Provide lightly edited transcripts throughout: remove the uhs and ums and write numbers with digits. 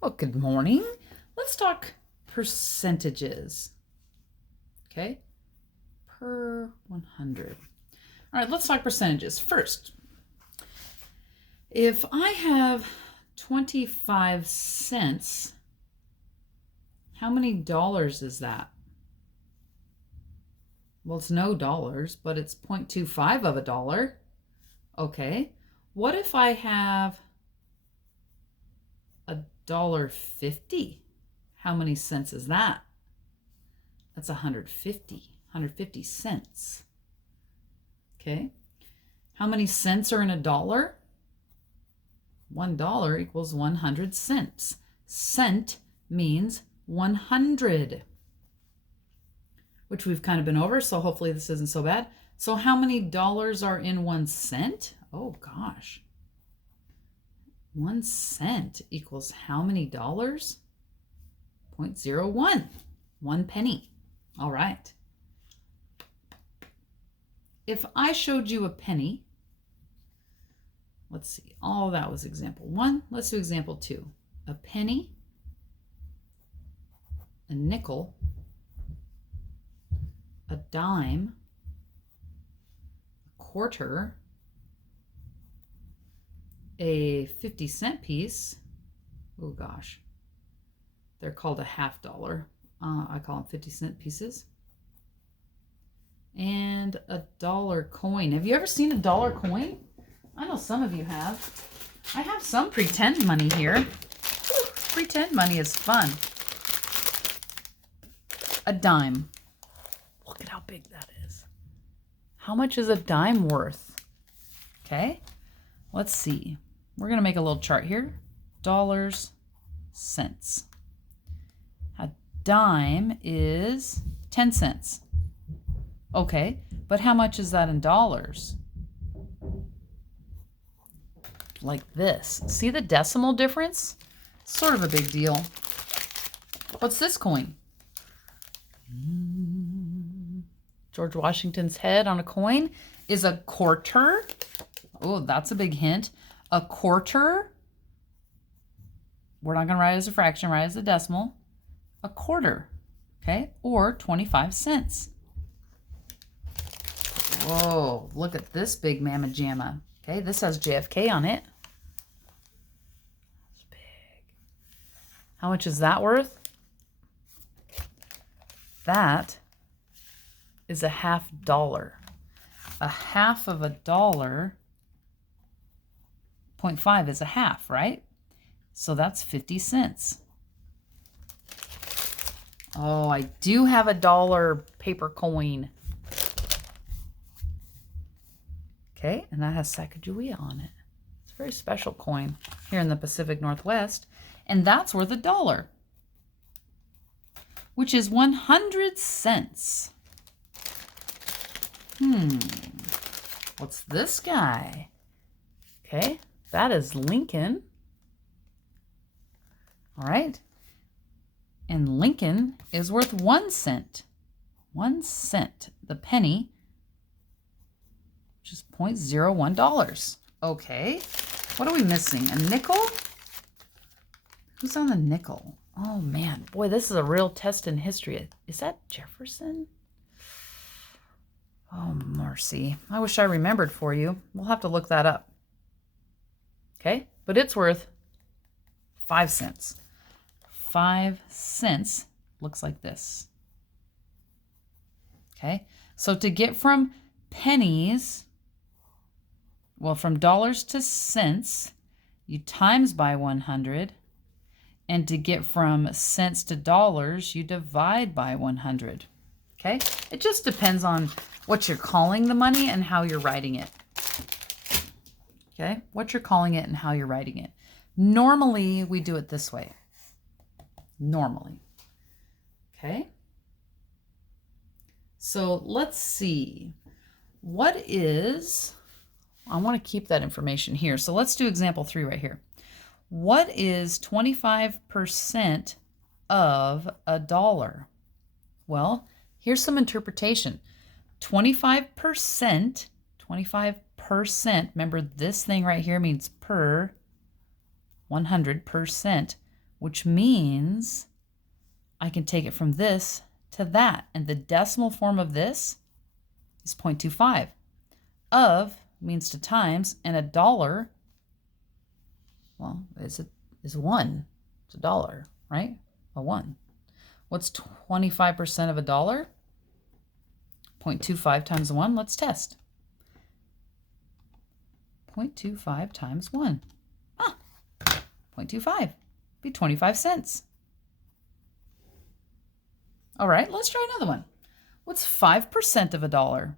Well, good morning. Let's talk percentages. Okay, per 100. All right, let's talk percentages. First, if I have 25 cents, how many dollars is that? Well, it's no dollars, but it's 0.25 of a dollar. Okay, what if I have $1.50? How many cents is that? That's 150 cents. Okay. How many cents are in a dollar? $1 equals 100 cents. Cent means 100, which we've kind of been over, so hopefully this isn't so bad. So how many dollars are in 1 cent? Oh gosh. 1 cent equals how many dollars? 0.01, 1 penny. All right. If I showed you a penny, let's see, oh, that was example 1. Let's do example 2. A penny, a nickel, a dime, a quarter, a 50-cent piece. Oh gosh, they're called a half dollar. I call them 50-cent pieces. And a dollar coin. Have you ever seen a dollar coin? I know some of you have. I have some pretend money here. Ooh, pretend money is fun. A dime. Look at how big that is. How much is a dime worth? Okay, let's see. We're going to make a little chart here. Dollars, cents. A dime is 10 cents. Okay, but how much is that in dollars? Like this. See the decimal difference? Sort of a big deal. What's this coin? George Washington's head on a coin is a quarter. Oh, that's a big hint. A quarter. We're not going to write it as a fraction, write it as a decimal. A quarter. Okay, or 25 cents. Whoa, look at this big mamma jamma. Okay, this has JFK on it. That's big. How much is that worth? That is a half dollar. A half of a dollar, 0.5 is a half, right? So that's 50 cents. Oh, I do have a dollar paper coin. Okay, and that has Sacagawea on it. It's a very special coin here in the Pacific Northwest. And that's worth $1, which is 100 cents. What's this guy? Okay, that is Lincoln. All right. And Lincoln is worth 1 cent. 1 cent. The penny, which is $0.01. Okay. What are we missing? A nickel? Who's on the nickel? Oh man, boy, this is a real test in history. Is that Jefferson? Oh, mercy. I wish I remembered for you. We'll have to look that up. Okay, but it's worth 5 cents. 5 cents looks like this. Okay, so to get from pennies, well, from dollars to cents, you times by 100. And to get from cents to dollars, you divide by 100. Okay? It just depends on what you're calling the money and how you're writing it. Okay? What you're calling it and how you're writing it. Normally, we do it this way. Normally. Okay? So let's see. What is... I want to keep that information here. So let's do example 3 right here. What is 25% of a dollar? Well, here's some interpretation. 25%, remember this thing right here means per 100%, which means I can take it from this to that. And the decimal form of this is 0.25. Of means to times, and a dollar, well, is 1. It's a dollar, right? A 1. What's 25% of a dollar? 0.25 times 1. Let's test. 0.25 times 1. 0.25. Be 25 cents. All right, let's try another one. What's 5% of a dollar?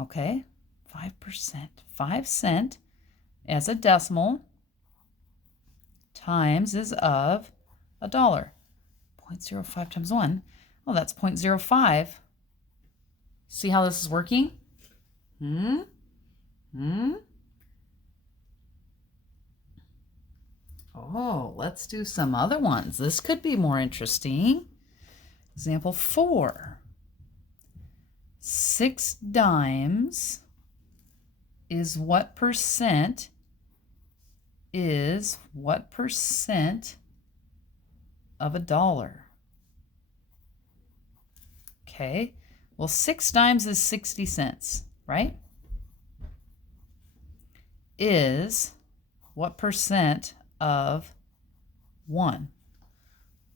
Okay, 5%. 5 cent as a decimal times is of a dollar. 0.05 times 1. Well, that's 0.05. See how this is working? Oh, let's do some other ones. This could be more interesting. Example 4. 6 dimes is what percent of a dollar? Okay, well, 6 dimes is 60 cents, right? Is what percent of 1?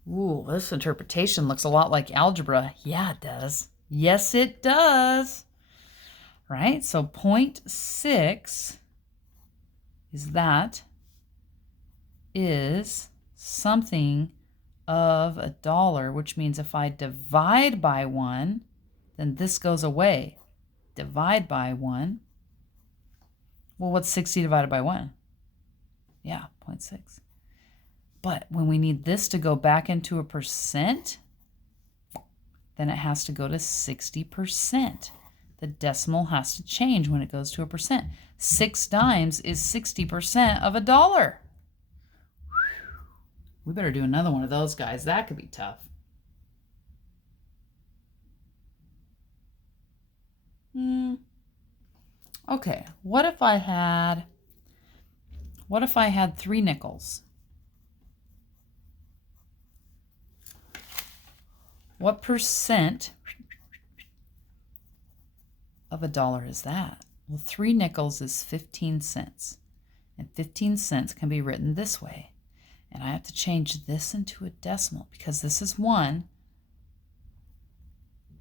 Ooh, this interpretation looks a lot like algebra. Yeah, it does. Yes, it does. Right? So 0.6 is something of a dollar, which means if I divide by 1, then this goes away. Divide by 1. Well, what's 60 divided by 1? Yeah, 0.6. But when we need this to go back into a percent, then it has to go to 60%. The decimal has to change when it goes to a percent. 6 dimes is 60% of a dollar. We better do another one of those, guys. That could be tough. Okay, what if I had 3 nickels? What percent of a dollar is that? Well, 3 nickels is 15 cents. And 15 cents can be written this way. And I have to change this into a decimal because this is 1.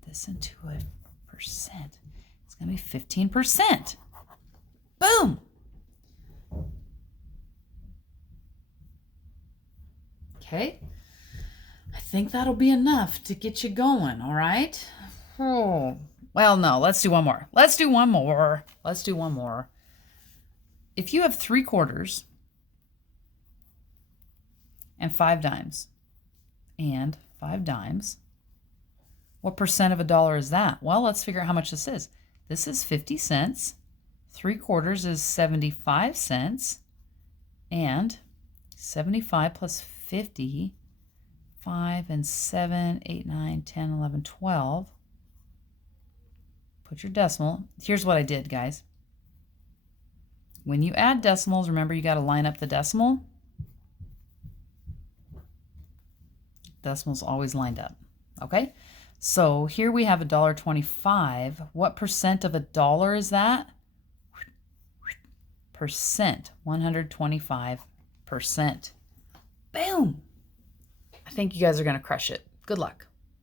This into a percent. It's going to be 15%. Boom! Okay. I think that'll be enough to get you going, all right? Oh, well, no, let's do one more. Let's do one more. If you have 3 quarters and 5 dimes, what percent of a dollar is that? Well, let's figure out how much this is. This is 50 cents. 3 quarters is 75 cents. And 75 plus 50, 5 and 7, 8, 9, 10, 11, 12. Put your decimal. Here's what I did, guys. When you add decimals, remember you got to line up the decimal. Decimal's always lined up. Okay? So here we have $1.25. What percent of a dollar is that? Percent. 125%. Boom! I think you guys are going to crush it. Good luck.